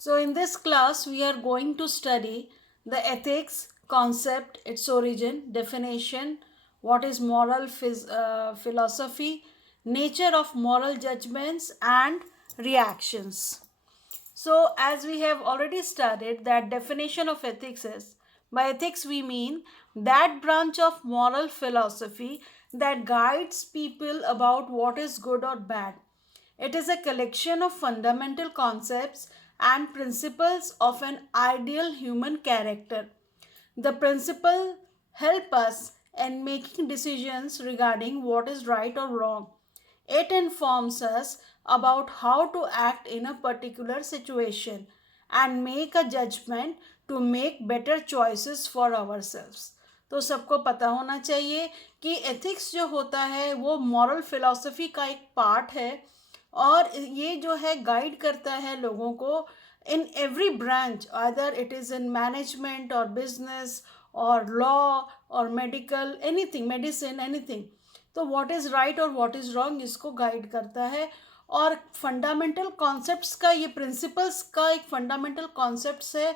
So, in this class, we are going to study the ethics concept, its origin, definition, what is moral philosophy, nature of moral judgments, and reactions. So, as we have already studied, that definition of ethics is by ethics we mean that branch of moral philosophy that guides people about what is good or bad. It is a collection of fundamental concepts and principles of an ideal human character. The principles help us in making decisions regarding what is right or wrong. It informs us about how to act in a particular situation and make a judgment to make better choices for ourselves. तो सबको पता होना चाहिए कि ethics जो होता है वो मॉरल फिलॉसफी का एक पार्ट है और ये जो है गाइड करता है लोगों को in every branch either it is in management और बिजनेस और लॉ और मेडिकल एनीथिंग मेडिसिन एनीथिंग. तो व्हाट इज़ राइट और व्हाट इज़ रॉन्ग इसको गाइड करता है. और फंडामेंटल कॉन्सेप्ट्स का ये प्रिंसिपल्स का एक फंडामेंटल कॉन्सेप्ट्स है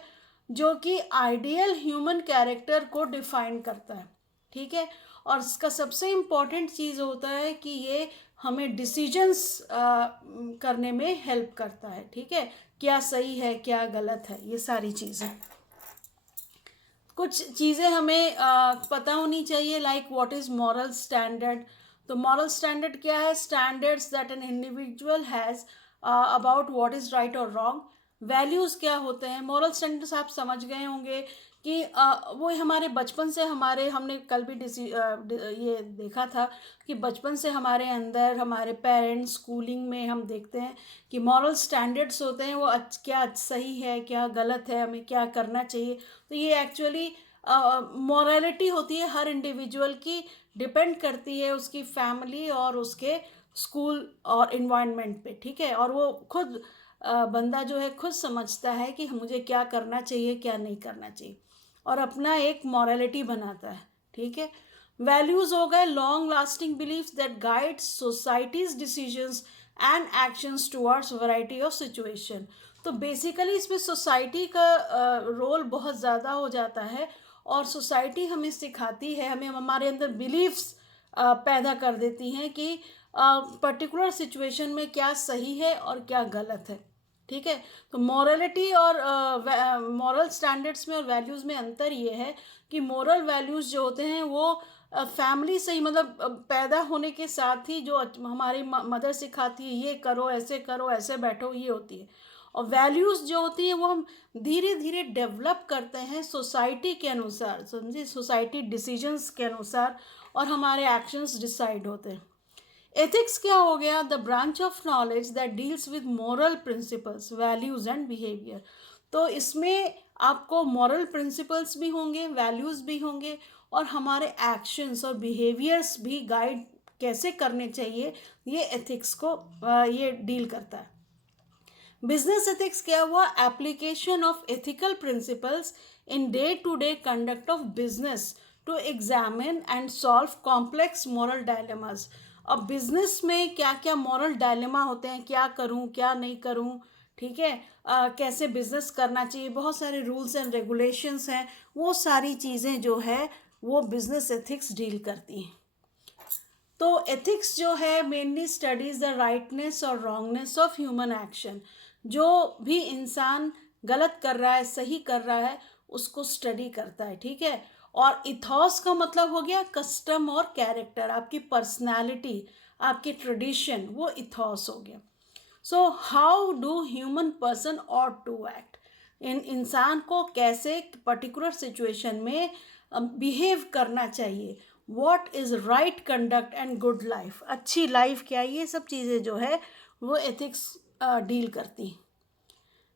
जो कि आइडियल ह्यूमन कैरेक्टर को डिफाइन करता है. ठीक है. और इसका सबसे इम्पॉर्टेंट चीज़ होता है कि ये हमें डिसीजंस करने में हेल्प करता है. ठीक है. क्या सही है क्या गलत है ये सारी चीज़ें. कुछ चीज़ें हमें पता होनी चाहिए like what is moral standard. तो मॉरल स्टैंडर्ड क्या है? Standards that an individual has about what is right और रॉन्ग. वैल्यूज़ क्या होते हैं? मॉरल स्टैंडर्ड्स आप समझ गए होंगे कि वो हमारे बचपन से हमने कल भी ये देखा था कि बचपन से हमारे अंदर हमारे पेरेंट्स स्कूलिंग में हम देखते हैं कि मॉरल स्टैंडर्ड्स होते हैं वो क्या सही है क्या गलत है हमें क्या करना चाहिए. तो ये एक्चुअली मॉरलिटी होती है हर इंडिविजुअल की. डिपेंड करती है उसकी फैमिली और उसके स्कूल और इन्वायरमेंट पे. ठीक है. और वो खुद बंदा जो है खुद समझता है कि मुझे क्या करना चाहिए क्या नहीं करना चाहिए और अपना एक मॉरलिटी बनाता है. ठीक है. वैल्यूज़ हो गए long lasting believes that guides societies decisions and actions towards variety of situation. तो बेसिकली इसमें सोसाइटी का रोल बहुत ज़्यादा हो जाता है और सोसाइटी हमें सिखाती है हमें हमारे अंदर बिलीव्स पैदा कर देती हैं कि पर्टिकुलर सिचुएशन में क्या सही है और क्या गलत है. ठीक है. तो मॉरलिटी और मॉरल स्टैंडर्ड्स में और वैल्यूज़ में अंतर ये है कि मोरल वैल्यूज़ जो होते हैं वो फैमिली से ही मतलब पैदा होने के साथ ही जो हमारी मदर सिखाती है ये करो ऐसे बैठो ये होती है. और वैल्यूज़ जो होती हैं वो हम धीरे धीरे डेवलप करते हैं सोसाइटी के अनुसार. समझिए सोसाइटी डिसीजंस के अनुसार और हमारे एक्शंस डिसाइड होते हैं. एथिक्स क्या हो गया? The branch of knowledge that deals with moral principles values and behaviour. तो इसमें आपको मॉरल प्रिंसिपल्स भी होंगे वैल्यूज़ भी होंगे और हमारे एक्शंस और बिहेवियर्स भी गाइड कैसे करने चाहिए ये एथिक्स को ये डील करता है. बिजनेस एथिक्स क्या हुआ? Application of ethical principles in day to day conduct of business to examine and solve complex moral dilemmas. अब बिजनेस में क्या क्या मॉरल डायलेमा होते हैं क्या करूं क्या नहीं करूं. ठीक है. कैसे बिजनेस करना चाहिए बहुत सारे रूल्स एंड रेगुलेशंस हैं वो सारी चीज़ें जो है वो बिजनेस एथिक्स डील करती हैं. तो एथिक्स जो है मेनली स्टडीज द राइटनेस और रॉन्गनेस ऑफ ह्यूमन एक्शन. जो भी इंसान गलत कर रहा है सही कर रहा है उसको स्टडी करता है. ठीक है. और इथॉस का मतलब हो गया कस्टम और कैरेक्टर आपकी पर्सनालिटी आपकी ट्रेडिशन वो इथॉस हो गया. So how do human person ought to act. इन इंसान को कैसे पर्टिकुलर सिचुएशन में बिहेव करना चाहिए. What is right conduct and good life अच्छी लाइफ क्या ये सब चीज़ें जो है वो एथिक्स डील करती हैं.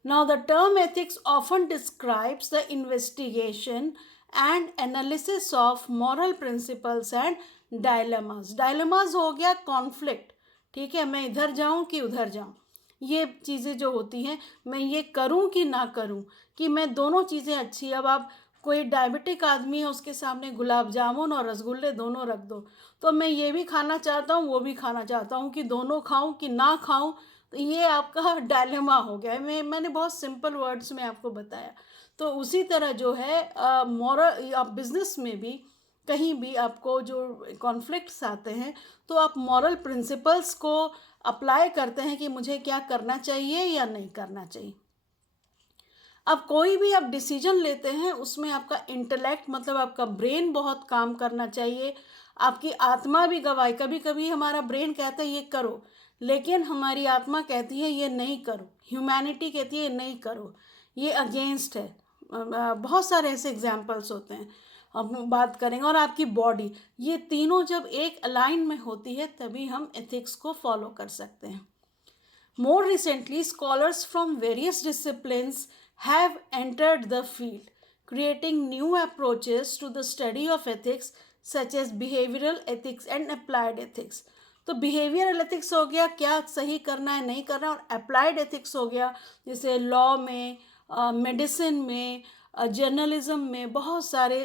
Now, the term ethics often describes the investigation and analysis of moral principles and dilemmas. Dilemmas हो गया conflict. ठीक है. मैं इधर जाऊं कि उधर जाऊं ये चीज़ें जो होती हैं मैं ये करूं कि ना करूं कि मैं दोनों चीज़ें अच्छी. अब आप कोई डायबिटिक आदमी है उसके सामने गुलाब जामुन और रसगुल्ले दोनों रख दो तो मैं ये भी खाना चाहता हूँ वो भी खाना चाहता हूँ कि दोनों खाऊं कि ना खाऊं. तो ये आपका डायलेमा हो गया है। मैंने बहुत सिंपल वर्ड्स में आपको बताया। तो उसी तरह जो है मॉरल, आप बिजनेस में भी कहीं भी आपको जो कॉन्फ्लिक्ट्स आते हैं, तो आप मॉरल प्रिंसिपल्स को अप्लाई करते हैं कि मुझे क्या करना चाहिए या नहीं करना चाहिए। अब कोई भी आप डिसीजन लेते हैं, उसमें आपका इंटेलेक्ट मतलब आपका ब्रेन बहुत काम करना चाहिए, आपकी आत्मा भी गवाए। कभी कभी हमारा ब्रेन कहता है ये करो, लेकिन हमारी आत्मा कहती है ये नहीं करो, ह्यूमैनिटी कहती है ये नहीं करो, ये अगेंस्ट है। बहुत सारे ऐसे एग्जाम्पल्स होते हैं, हम बात करेंगे। और आपकी बॉडी, ये तीनों जब एक अलाइन में होती है तभी हम एथिक्स को फॉलो कर सकते हैं। More recently, scholars from various disciplines have entered the field, creating new approaches to the study of ethics, such as behavioral ethics and applied ethics. तो बिहेवियरल एथिक्स हो गया, क्या सही करना है नहीं करना है, और अप्लाइड एथिक्स हो गया जैसे लॉ में, मेडिसिन में, जर्नलिज्म में, बहुत सारे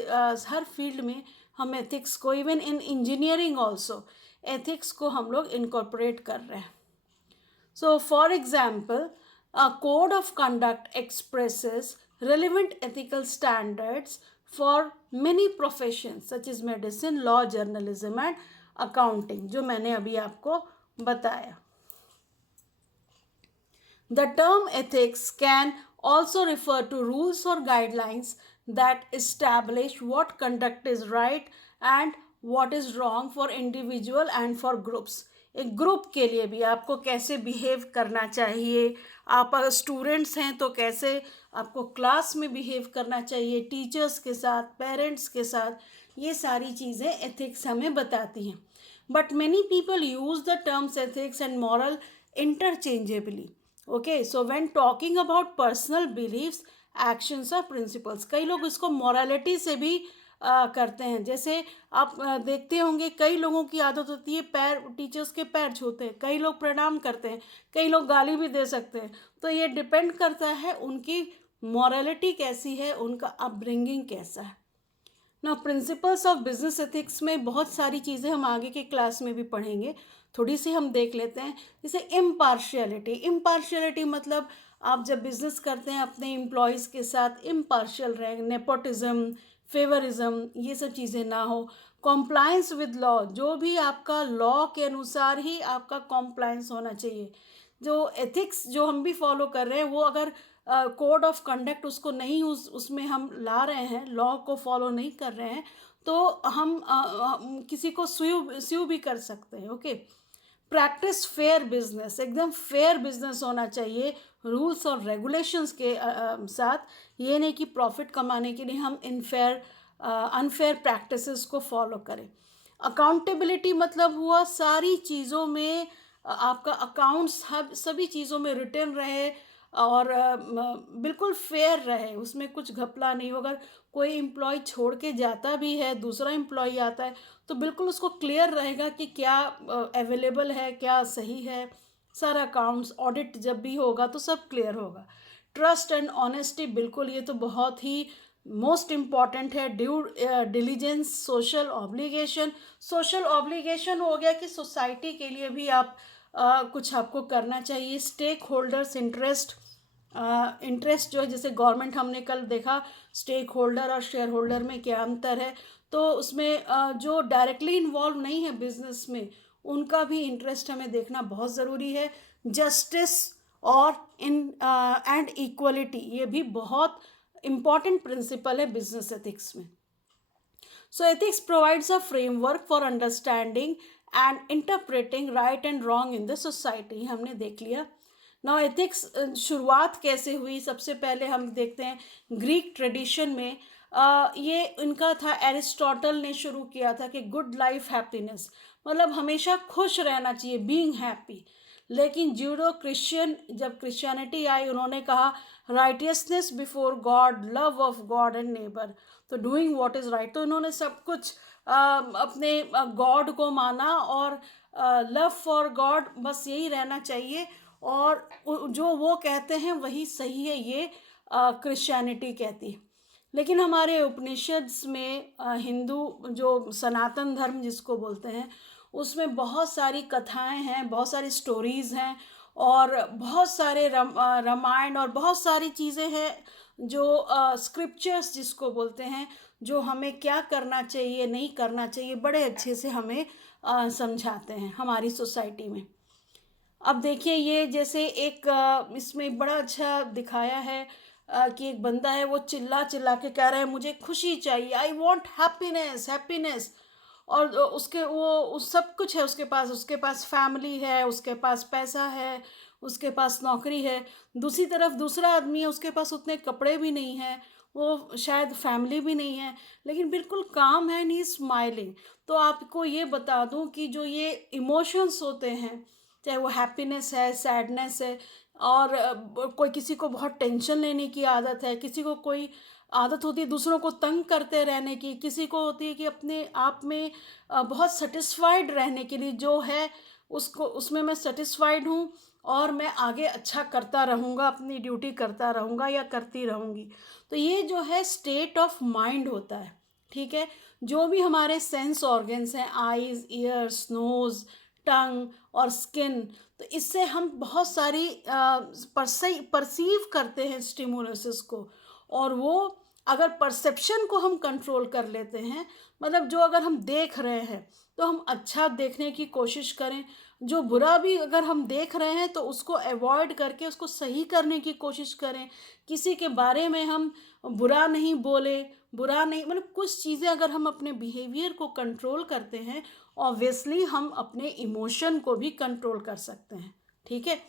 हर फील्ड में हम एथिक्स को, even in engineering also ethics को हम लोग इनकॉर्पोरेट कर रहे हैं। So, for example, a code of conduct expresses relevant ethical standards for many professions such as medicine, law, journalism and accounting, जो मैंने अभी आपको बताया. The term ethics can also refer to rules or guidelines that establish what conduct is right and what is wrong for individual and for groups. एक group के लिए भी आपको कैसे बिहेव करना चाहिए, आप अगर स्टूडेंट्स हैं तो कैसे आपको क्लास में बिहेव करना चाहिए, टीचर्स के साथ, पेरेंट्स के साथ, ये सारी चीज़ें एथिक्स हमें बताती हैं. But many people use the terms ethics and moral interchangeably. Okay, so when talking about personal beliefs, actions और प्रिंसिपल्स, कई लोग इसको मॉरलिटी से भी करते हैं. जैसे आप देखते होंगे कई लोगों की आदत होती है पैर, टीचर्स के पैर छूते हैं, कई लोग प्रणाम करते हैं, कई लोग गाली भी दे सकते हैं. तो ये डिपेंड करता है उनकी मॉरलिटी कैसी है, उनका अपब्रिंगिंग कैसा है. ना प्रिंसिपल्स ऑफ बिजनेस एथिक्स में बहुत सारी चीज़ें हम आगे के क्लास में भी पढ़ेंगे, थोड़ी सी हम देख लेते हैं. जैसे इम्पार्शियलिटी मतलब आप जब बिजनेस करते हैं अपने एम्प्लॉयज़ के साथ इम्पार्शियल रहें, नेपोटिज्म, फेवरिज्म, ये सब चीज़ें ना हो. कॉम्प्लायंस विद लॉ, जो भी आपका लॉ के अनुसार ही आपका कॉम्प्लायंस होना चाहिए. जो एथिक्स जो हम भी फॉलो कर रहे हैं, वो अगर कोड ऑफ कंडक्ट उसको नहीं उसमें हम ला रहे हैं, लॉ को फॉलो नहीं कर रहे हैं, तो हम किसी को स्यू भी कर सकते हैं. ओके, प्रैक्टिस फेयर बिजनेस, एकदम फेयर बिजनेस होना चाहिए रूल्स और रेगुलेशंस के साथ. ये नहीं कि प्रॉफिट कमाने के लिए हम अनफेयर प्रैक्टिसेस को फॉलो करें. अकाउंटेबिलिटी मतलब हुआ सारी चीज़ों में आपका अकाउंट्स सभी चीज़ों में रिटर्न रहे और बिल्कुल फेयर रहे, उसमें कुछ घपला नहीं हो. अगर कोई एम्प्लॉय छोड़ के जाता भी है, दूसरा एम्प्लॉय आता है, तो बिल्कुल उसको क्लियर रहेगा कि क्या अवेलेबल है, क्या सही है. सारा अकाउंट्स ऑडिट जब भी होगा तो सब क्लियर होगा. ट्रस्ट एंड ऑनेस्टी, बिल्कुल ये तो बहुत ही मोस्ट इम्पॉर्टेंट है. ड्यू डिलीजेंस, सोशल ऑब्लिगेशन हो गया कि सोसाइटी के लिए भी आप कुछ आपको करना चाहिए. स्टेक होल्डर्स इंटरेस्ट जो है, जैसे गवर्नमेंट, हमने कल देखा स्टेक होल्डर और शेयर होल्डर में क्या अंतर है. तो उसमें जो डायरेक्टली इन्वॉल्व नहीं है बिजनेस में, उनका भी इंटरेस्ट हमें देखना बहुत ज़रूरी है. जस्टिस और एंड इक्वलिटी, ये भी बहुत इम्पॉर्टेंट प्रिंसिपल है बिजनेस एथिक्स में. सो ethics provides a framework for understanding and interpreting right and wrong in the society, हमने देख लिया. नाउ एथिक्स शुरुआत कैसे हुई, सबसे पहले हम देखते हैं ग्रीक ट्रेडिशन में. ये इनका था, एरिस्टोटल ने शुरू किया था कि गुड लाइफ हैप्पीनेस, मतलब हमेशा खुश रहना चाहिए, बीइंग हैप्पी. लेकिन जूडो क्रिश्चियन, जब क्रिश्चियनिटी आई, उन्होंने कहा righteousness before God, love of God and neighbour, तो डूइंग व्हाट इज़ राइट. तो इन्होंने सब कुछ अपने गॉड को माना और लव फॉर गॉड, बस यही रहना चाहिए, और जो वो कहते हैं वही सही है, ये क्रिश्चियनिटी कहती है. लेकिन हमारे उपनिषद्स में हिंदू जो सनातन धर्म जिसको बोलते हैं, उसमें बहुत सारी कथाएं हैं, बहुत सारी स्टोरीज़ हैं, और बहुत सारे रामायण और बहुत सारी चीज़ें हैं जो स्क्रिप्चर्स जिसको बोलते हैं, जो हमें क्या करना चाहिए नहीं करना चाहिए बड़े अच्छे से हमें समझाते हैं हमारी सोसाइटी में। अब देखिए ये जैसे एक इसमें बड़ा अच्छा दिखाया है कि एक बंदा है वो चिल्ला चिल्ला के कह रहा है मुझे खुशी चाहिए, आई वॉन्ट हैप्पीनेस हैप्पीनेस। और उसके वो उस सब कुछ है उसके पास फैमिली है, उसके पास पैसा है, उसके पास नौकरी है। दूसरी तरफ दूसरा आदमी है, उसके पास उतने कपड़े भी नहीं हैं, वो शायद फैमिली भी नहीं है, लेकिन बिल्कुल काम है, नहीं स्माइलिंग। तो आपको ये बता दूं कि जो ये इमोशंस होते हैं, चाहे वो हैप्पीनेस है, सैडनेस है, और कोई किसी को बहुत टेंशन लेने की आदत है, किसी को कोई आदत होती है दूसरों को तंग करते रहने की, किसी को होती है कि अपने आप में बहुत सेटिस्फाइड रहने के लिए जो है उसको उसमें मैं सेटिस्फाइड हूँ और मैं आगे अच्छा करता रहूँगा, अपनी ड्यूटी करता रहूँगा या करती रहूँगी। तो ये जो है स्टेट ऑफ माइंड होता है, ठीक है। जो भी हमारे सेंस ऑर्गन्स हैं, आईज, ईयर्स, नोज़, टंग और स्किन, तो इससे हम बहुत सारी परसीव करते हैं स्टिमुलसेस को। और वो अगर परसेप्शन को हम कंट्रोल कर लेते हैं, मतलब जो अगर हम देख रहे हैं तो हम अच्छा देखने की कोशिश करें, जो बुरा भी अगर हम देख रहे हैं तो उसको अवॉइड करके उसको सही करने की कोशिश करें। किसी के बारे में हम बुरा नहीं बोले, बुरा नहीं, मतलब कुछ चीज़ें अगर हम अपने बिहेवियर को कंट्रोल करते हैं, ऑब्वियसली हम अपने इमोशन को भी कंट्रोल कर सकते हैं, ठीक है।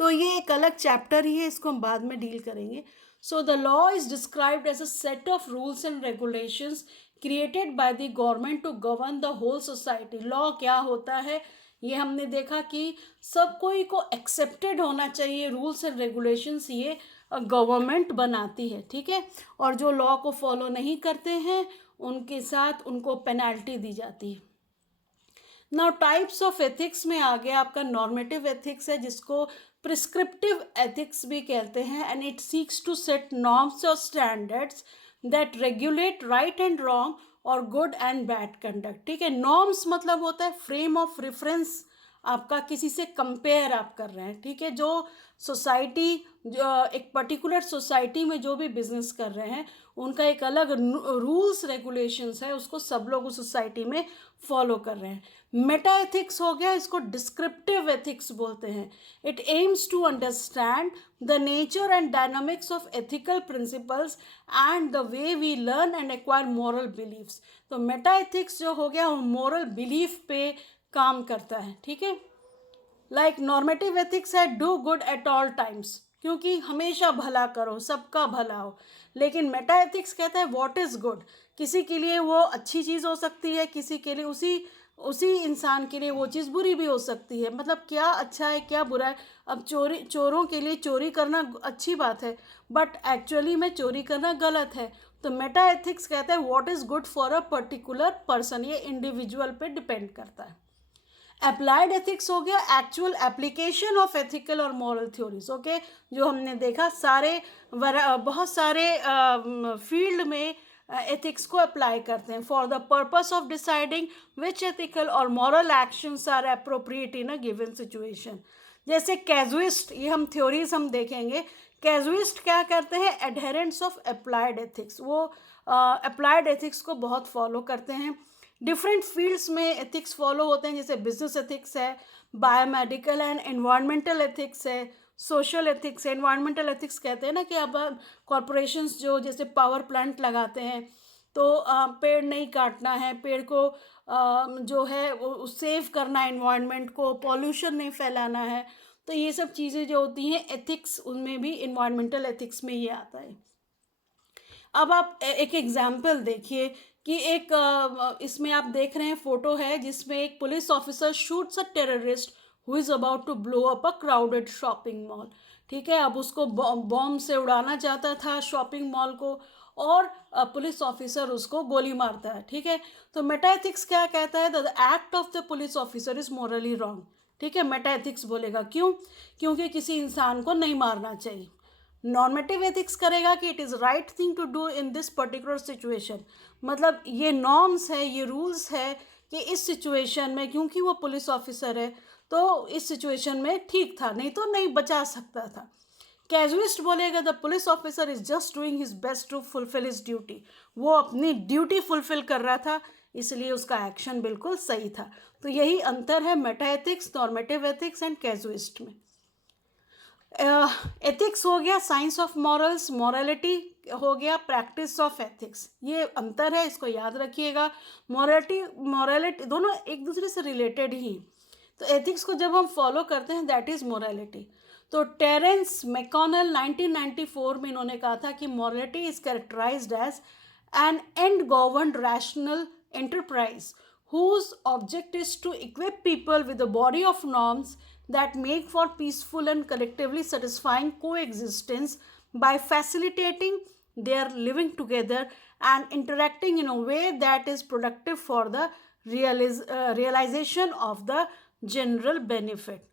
तो ये एक अलग चैप्टर ही है, इसको हम बाद में डील करेंगे। So the law is described as a set of rules and regulations created by the government to govern the whole society. Law क्या होता है, ये हमने देखा कि सब कोई को एक्सेप्टेड होना चाहिए, रूल्स एंड रेगुलेशंस ये गवर्नमेंट बनाती है, ठीक है। और जो लॉ को फॉलो नहीं करते हैं उनके साथ उनको पेनल्टी दी जाती है। नाउ टाइप्स ऑफ एथिक्स में आ गया आपका नॉर्मेटिव एथिक्स है, जिसको प्रिस्क्रिप्टिव एथिक्स भी कहते हैं, and it seeks to set norms और standards that regulate right and wrong और गुड एंड बैड कंडक्ट, ठीक है। नॉर्म्स मतलब होता है फ्रेम ऑफ रेफरेंस, आपका किसी से कंपेयर आप कर रहे हैं, ठीक है। जो सोसाइटी, जो एक पर्टिकुलर सोसाइटी में जो भी बिजनेस कर रहे हैं उनका एक अलग रूल्स रेगुलेशंस है, उसको सब लोग उस सोसाइटी में फॉलो कर रहे हैं। मेटा एथिक्स हो गया, इसको डिस्क्रिप्टिव एथिक्स बोलते हैं। It aims to understand the nature and dynamics of ethical principles and the way we learn and acquire moral beliefs. तो मेटा एथिक्स जो हो गया वो मॉरल बिलीफ पे काम करता है, ठीक है। लाइक नॉर्मेटिव एथिक्स है do good at all times, क्योंकि हमेशा भला करो, सबका भला हो। लेकिन मेटा एथिक्स कहता है व्हाट इज़ गुड, किसी के लिए वो अच्छी चीज़ हो सकती है, किसी के लिए उसी उसी इंसान के लिए वो चीज़ बुरी भी हो सकती है, मतलब क्या अच्छा है क्या बुरा है। अब चोरों के लिए चोरी करना अच्छी बात है, बट एक्चुअली में चोरी करना गलत है। तो मेटा एथिक्स कहता है what is good for a particular person, ये इंडिविजुअल पे डिपेंड करता है। अप्लाइड एथिक्स हो गया एक्चुअल एप्लीकेशन ऑफ एथिकल और मॉरल थ्योरीज, ओके। जो हमने देखा सारे बहुत सारे फील्ड में एथिक्स को अप्लाई करते हैं for the purpose of deciding which ethical और moral actions are appropriate in a given situation. जैसे कैजुइस्ट, ये हम थ्योरीज हम देखेंगे। कैजुइस्ट क्या करते हैं, एडहेरेंट्स ऑफ अप्लाइड एथिक्स, वो अप्लाइड एथिक्स को बहुत फॉलो करते हैं। डिफरेंट फील्ड्स में एथिक्स फॉलो होते हैं, जैसे बिजनेस एथिक्स है, बायोमेडिकल एंड एनवायरमेंटल एथिक्स है, सोशल एथिक्स है। एनवायरमेंटल एथिक्स कहते हैं ना कि अब कॉरपोरेशंस जो जैसे पावर प्लांट लगाते हैं तो पेड़ नहीं काटना है, पेड़ को जो है वो सेव करना है, एनवायरनमेंट को पॉल्यूशन नहीं फैलाना है। तो ये सब चीज़ें जो होती हैं एथिक्स, उनमें भी एनवायरमेंटल एथिक्स में ये आता है। अब आप एक एग्जाम्पल देखिए कि एक इसमें आप देख रहे हैं फोटो है जिसमें एक police officer shoots a terrorist who is about to blow up a crowded shopping mall, ठीक है। अब उसको बॉम्ब से उड़ाना चाहता था शॉपिंग मॉल को, और पुलिस ऑफिसर उसको गोली मारता है, ठीक है। तो मेटा एथिक्स क्या कहता है, the act of the police officer is Morli wrong, ठीक है। मेटा एथिक्स बोलेगा क्यों, क्योंकि किसी इंसान को नहीं मारना चाहिए। नॉर्मेटिव एथिक्स करेगा कि it is right thing to do in this particular situation, मतलब ये नॉर्म्स है, ये रूल्स है कि इस सिचुएशन में क्योंकि वो पुलिस ऑफिसर है तो इस सिचुएशन में ठीक था, नहीं तो नहीं बचा सकता था। कैजुइस्ट बोलेगा the police officer is just doing his best to fulfil his duty, वो अपनी ड्यूटी फुलफिल कर रहा था, इसलिए उसका एक्शन बिल्कुल सही था। तो यही अंतर है meta ethics, normative ethics and casuist में। एथिक्स हो गया साइंस ऑफ मॉरल्स, मॉरलिटी हो गया प्रैक्टिस ऑफ एथिक्स, ये अंतर है, इसको याद रखिएगा। मॉरलिटी दोनों एक दूसरे से रिलेटेड ही, तो एथिक्स को जब हम फॉलो करते हैं दैट इज मोरालिटी। तो टेरेंस मैकॉनल 1994 में इन्होंने कहा था कि morality is characterised as an end governed rational enterprise whose object is to equip people with a body of norms that make for peaceful and collectively satisfying coexistence by facilitating their living together and interacting in a way that is productive for the realization of the general benefit.